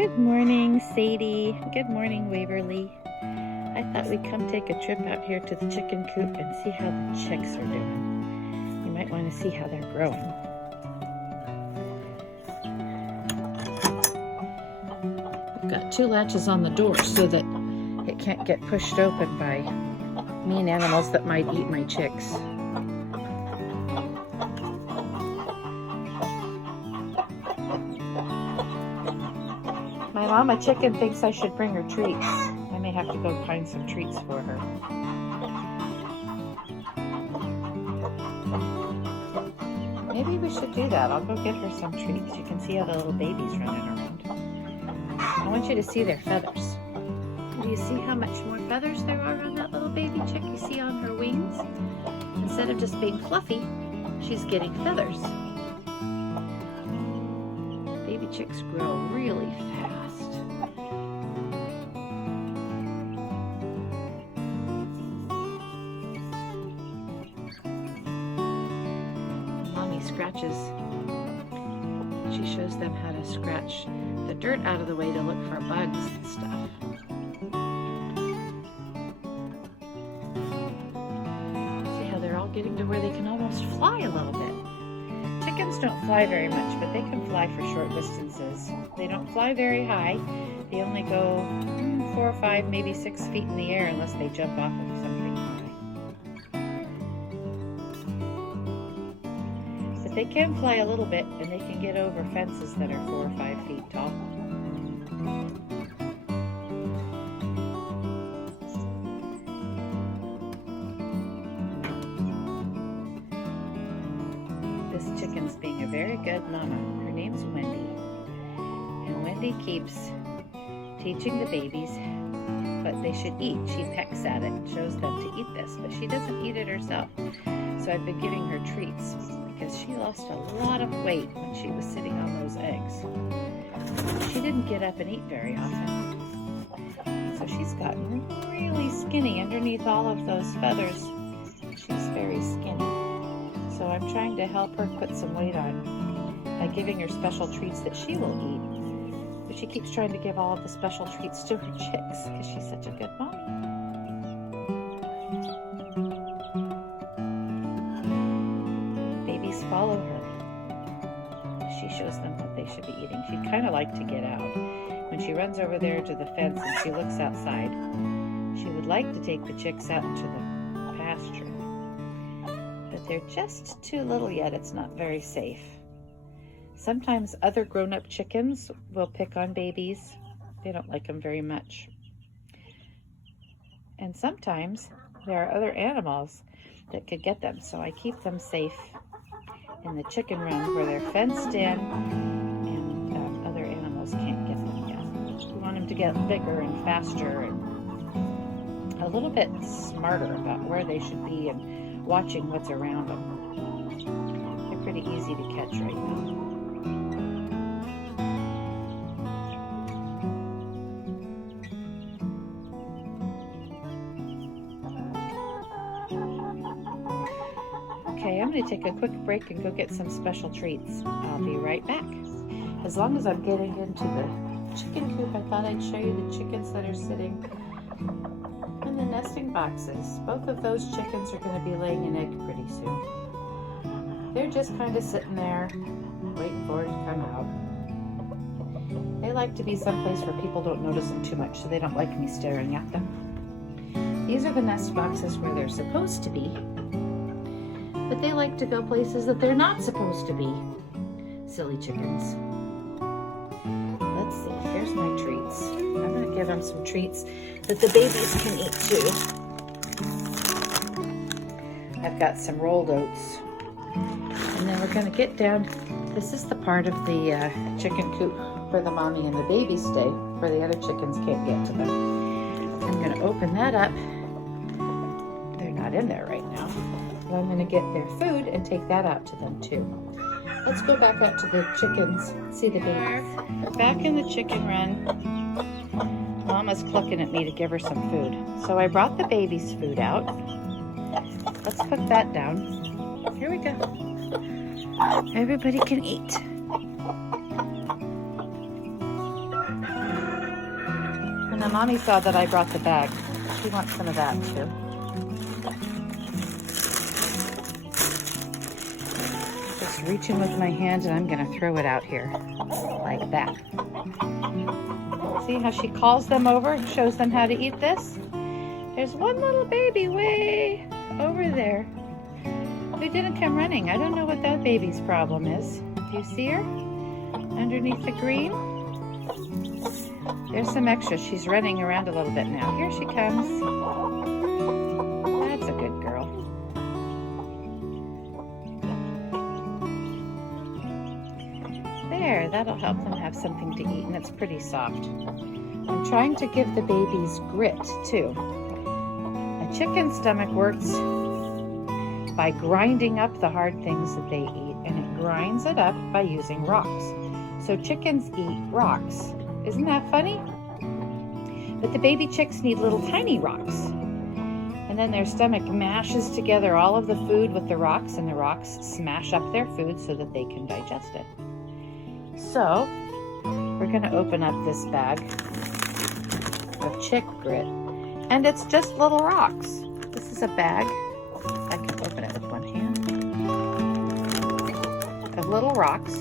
Good morning, Sadie. Good morning, Waverly. I thought we'd come take a trip out here to the chicken coop and see how the chicks are doing. You might want to see how they're growing. We've got 2 latches on the door so that it can't get pushed open by mean animals that might eat my chicks. My mama chicken thinks I should bring her treats. I may have to go find some treats for her. Maybe we should do that. I'll go get her some treats. You can see how the little baby's running around. I want you to see their feathers. Do you see how much more feathers there are on that little baby chick? You see on her wings? Instead of just being fluffy, she's getting feathers. Baby chicks grow really fast. Mommy scratches. She shows them how to scratch the dirt out of the way to look for bugs and stuff. See how they're all getting to where they can almost fly a little bit. Chickens don't fly very much, but they can fly for short distances. They don't fly very high. They only go 4 or 5, maybe 6 feet in the air unless they jump off of something high. But they can fly a little bit, and they can get over fences that are 4 or 5 feet tall. This chicken's being a very good mama. Her name's Wendy. And Wendy keeps teaching the babies what they should eat. She pecks at it, shows them to eat this, but she doesn't eat it herself. So I've been giving her treats because she lost a lot of weight when she was sitting on those eggs. She didn't get up and eat very often. So she's gotten really skinny underneath all of those feathers. She's very skinny. So I'm trying to help her put some weight on by giving her special treats that she will eat. But she keeps trying to give all of the special treats to her chicks because she's such a good mommy. Babies follow her. She shows them what they should be eating. She'd kind of like to get out. When she runs over there to the fence and she looks outside, she would like to take the chicks out into the pasture. They're just too little yet. It's not very safe. Sometimes other grown-up chickens will pick on babies. They don't like them very much. And sometimes there are other animals that could get them, so I keep them safe in the chicken run where they're fenced in and other animals can't get them yet. We want them to get bigger and faster and a little bit smarter about where they should be and watching what's around them. They're pretty easy to catch right now. Okay, I'm going to take a quick break and go get some special treats. I'll be right back. As long as I'm getting into the chicken coop, I thought I'd show you the chickens that are sitting in the nesting boxes. Both of those chickens are going to be laying an egg pretty soon. They're just kind of sitting there waiting for it to come out. They like to be someplace where people don't notice them too much, so they don't like me staring at them. These are the nest boxes where they're supposed to be, but they like to go places that they're not supposed to be. Silly chickens. Let's see, here's my treats. I'm going to give them some treats that the babies can eat too. I've got some rolled oats. And then we're going to get down. This is the part of the chicken coop where the mommy and the baby stay, where the other chickens can't get to them. I'm going to open that up. They're not in there right now. But I'm going to get their food and take that out to them too. Let's go back up to the chickens. See the babies. We're back in the chicken run. Mama's clucking at me to give her some food. So I brought the baby's food out. Let's put that down. Here we go. Everybody can eat. Now, Mommy saw that I brought the bag. She wants some of that too. Just reach in with my hand and I'm gonna throw it out here, like that. See how she calls them over, shows them how to eat this? There's one little baby way over there who didn't come running. I don't know what that baby's problem is. Do you see her? Underneath the green? There's some extra. She's running around a little bit now. Here she comes. That's a good girl. There, that'll help them have something to eat, and it's pretty soft. I'm trying to give the babies grit, too. A chicken's stomach works by grinding up the hard things that they eat, and it grinds it up by using rocks. So chickens eat rocks. Isn't that funny? But the baby chicks need little tiny rocks. And then their stomach mashes together all of the food with the rocks, and the rocks smash up their food so that they can digest it. So, we're going to open up this bag of chick grit, and it's just little rocks. This is a bag, I can open it with one hand, of little rocks.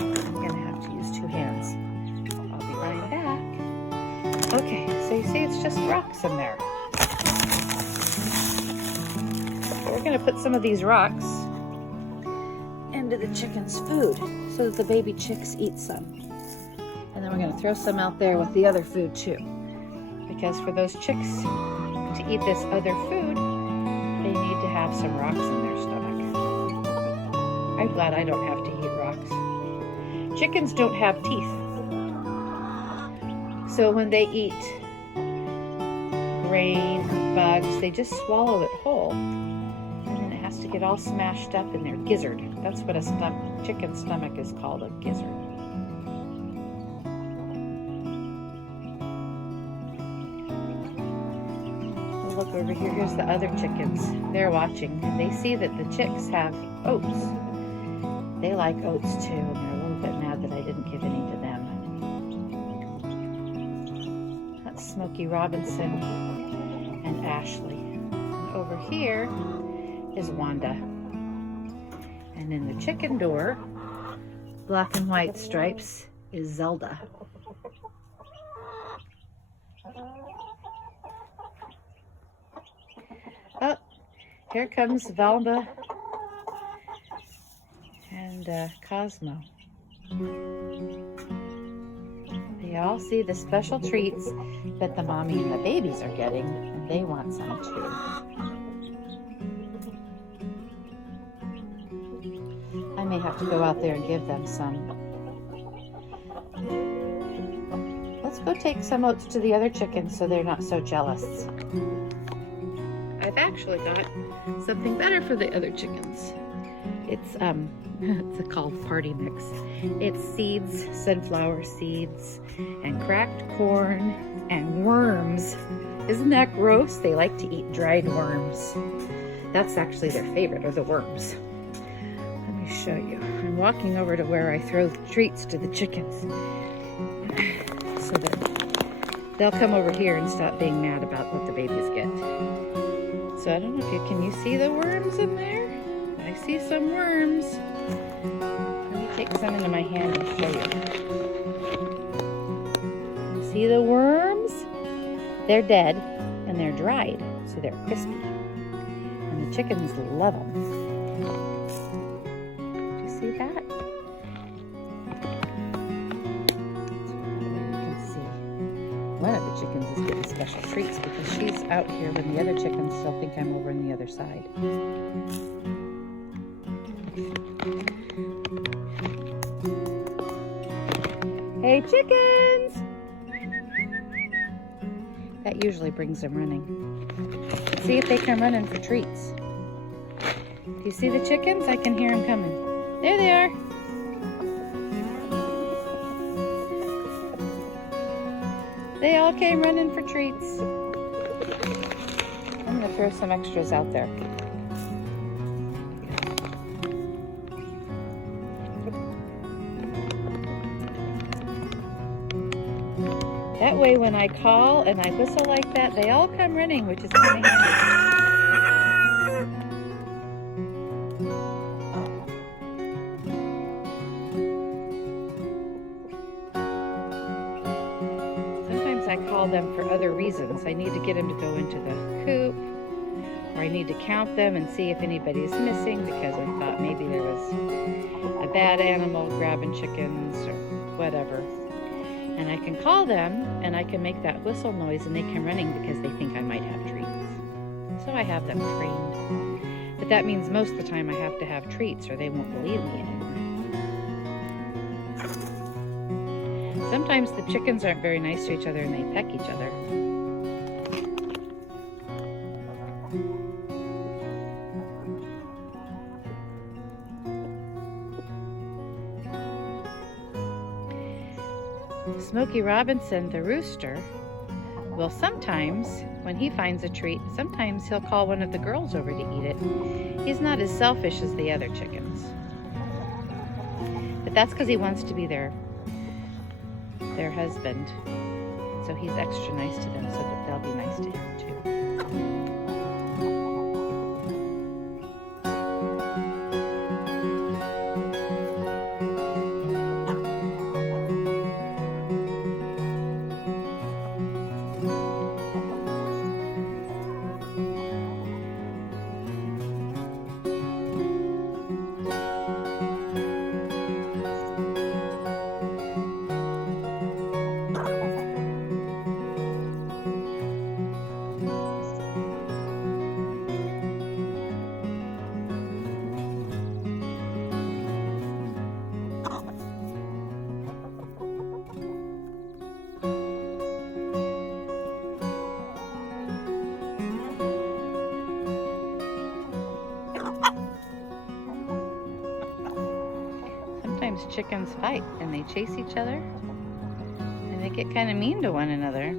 I'm going to have to use 2 hands. I'll be right back. Okay, so you see it's just rocks in there. So we're going to put some of these rocks into the chicken's food so that the baby chicks eat some. And then we're going to throw some out there with the other food too. Because for those chicks to eat this other food, they need to have some rocks in their stomach. I'm glad I don't have to eat rocks. Chickens don't have teeth. So when they eat grain, bugs, they just swallow it whole. To get all smashed up in their gizzard. That's what a chicken stomach is called, a gizzard. Oh, look over here, here's the other chickens. They're watching, and they see that the chicks have oats. They like oats too, and they're a little bit mad that I didn't give any to them. That's Smokey Robinson and Ashley. And over here is Wanda. And in the chicken door, black and white stripes, is Zelda. Oh, here comes Valda and Cosmo. They all see the special treats that the mommy and the babies are getting, and they want some too. I may have to go out there and give them some. Let's go take some oats to the other chickens so they're not so jealous. I've actually got something better for the other chickens. It's it's called party mix. It's seeds, sunflower seeds, and cracked corn and worms. Isn't that gross? They like to eat dried worms. That's actually their favorite, are the worms. Show you. I'm walking over to where I throw treats to the chickens so that they'll come over here and stop being mad about what the babies get. So I don't know if can you see the worms in there? I see some worms. Let me take some into my hand and show you. You see the worms? They're dead and they're dried, so they're crispy. And the chickens love them. See that? You can see one of the chickens is getting special treats because she's out here when the other chickens still think I'm over on the other side. Hey chickens! That usually brings them running. See if they come running for treats. Do you see the chickens? I can hear them coming. There they are. They all came running for treats. I'm going to throw some extras out there. That way when I call and I whistle like that, they all come running, which is kind of handy. Sometimes I call them for other reasons. I need to get them to go into the coop, or I need to count them and see if anybody's missing because I thought maybe there was a bad animal grabbing chickens or whatever. And I can call them and I can make that whistle noise and they come running because they think I might have treats. So I have them trained. But that means most of the time I have to have treats or they won't believe me anymore. Sometimes the chickens aren't very nice to each other and they peck each other. Smokey Robinson, the rooster, will sometimes, when he finds a treat, sometimes he'll call one of the girls over to eat it. He's not as selfish as the other chickens. But that's because he wants to be their husband. So he's extra nice to them so that they'll be nice to him too. Sometimes chickens fight and they chase each other and they get kind of mean to one another.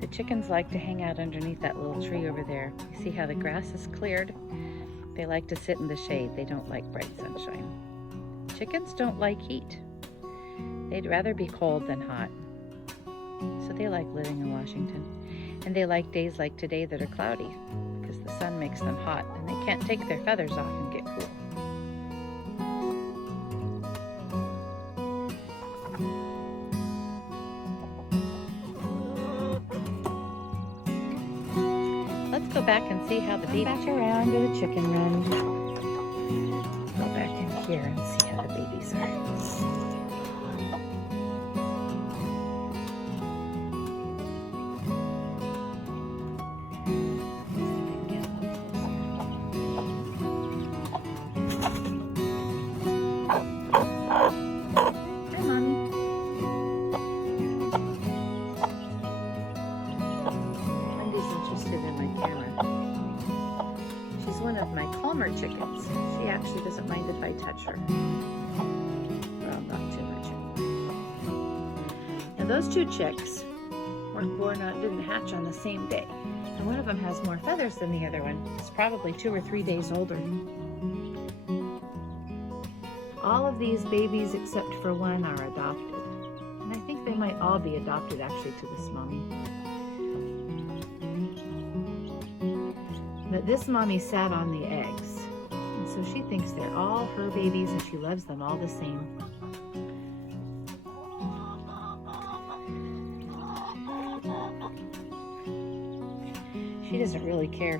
The chickens like to hang out underneath that little tree over there. You see how the grass is cleared? They like to sit in the shade. They don't like bright sunshine. Chickens don't like heat. They'd rather be cold than hot. So they like living in Washington. And they like days like today that are cloudy because the sun makes them hot and they can't take their feathers off and get cool. Let's go back and see how the baby back around to the chicken run. Go back in here and see how the babies are. Chickens. She actually doesn't mind if I touch her. Well, not too much. Now those two chicks weren't born out, didn't hatch on the same day. And one of them has more feathers than the other one. It's probably 2 or 3 days older. All of these babies except for one are adopted. And I think they might all be adopted actually to this mommy. But this mommy sat on the eggs. And so she thinks they're all her babies and she loves them all the same. She doesn't really care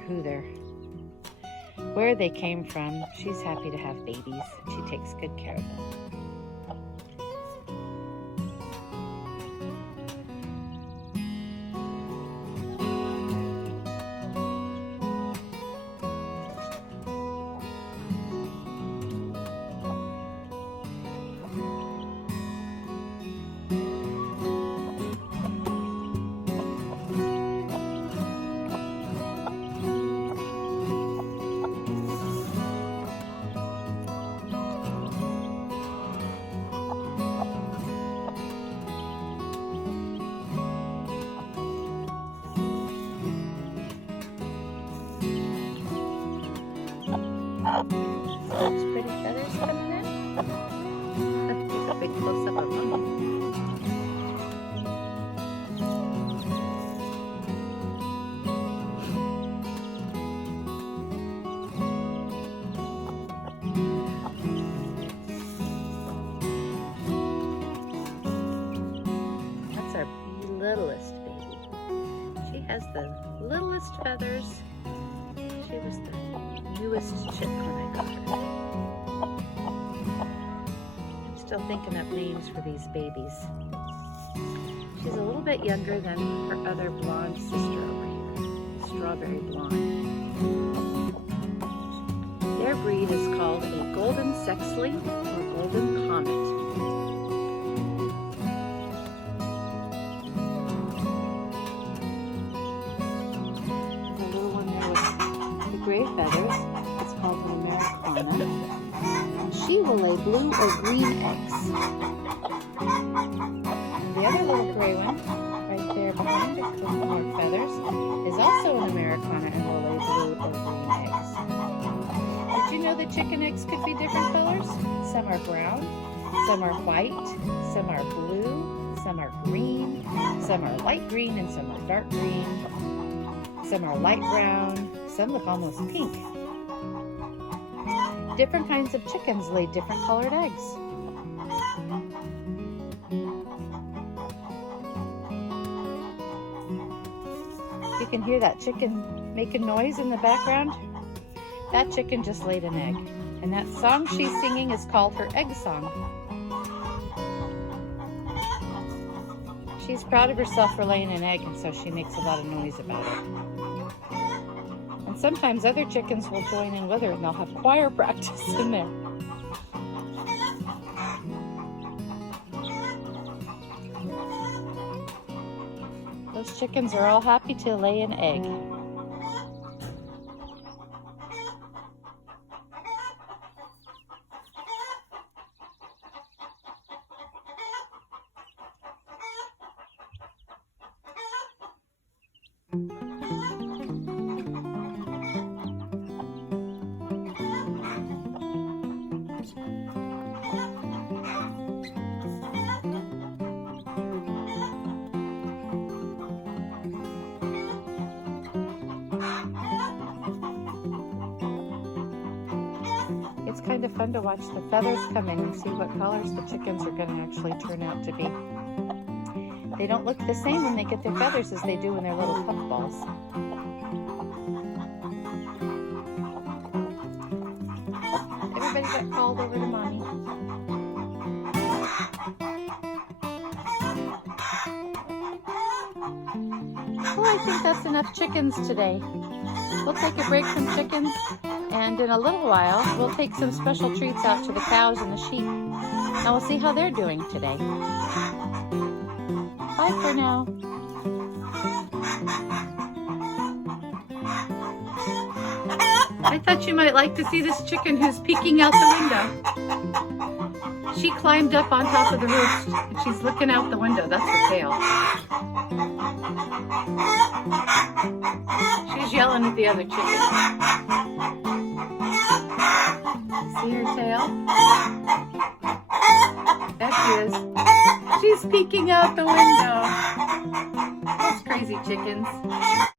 where they came from. She's happy to have babies and she takes good care of them. Those pretty feathers coming in. Let's take a big close-up of Mommy. That's our littlest baby. She has the littlest feathers. She was the newest chick when I got her. I'm still thinking up names for these babies. She's a little bit younger than her other blonde sister over here, strawberry blonde. Their breed is called a golden sexley or golden comet. The little one there with the gray feathers, it's called an Americana, and she will lay blue or green eggs. And the other little gray one, right there behind it with more feathers, is also an Americana and will lay blue or green eggs. Did you know that chicken eggs could be different colors? Some are brown, some are white, some are blue, some are green, some are light green, and some are dark green. Some are light brown, some look almost pink. Different kinds of chickens lay different colored eggs. You can hear that chicken making noise in the background. That chicken just laid an egg. And that song she's singing is called her egg song. She's proud of herself for laying an egg, and so she makes a lot of noise about it. And sometimes other chickens will join in with her and they'll have choir practice in there. Those chickens are all happy to lay an egg. It's kind of fun to watch the feathers come in and see what colors the chickens are going to actually turn out to be. They don't look the same when they get their feathers as they do when they're little puffballs. Everybody got called over to Mommy. Well, I think that's enough chickens today. We'll take a break from chickens, and in a little while, we'll take some special treats out to the cows and the sheep. And we'll see how they're doing today. Bye for now. I thought you might like to see this chicken who's peeking out the window. She climbed up on top of the roof and she's looking out the window. That's her tail. She's yelling at the other chicken. See her tail? There she is. She's peeking out the window. Those crazy chickens.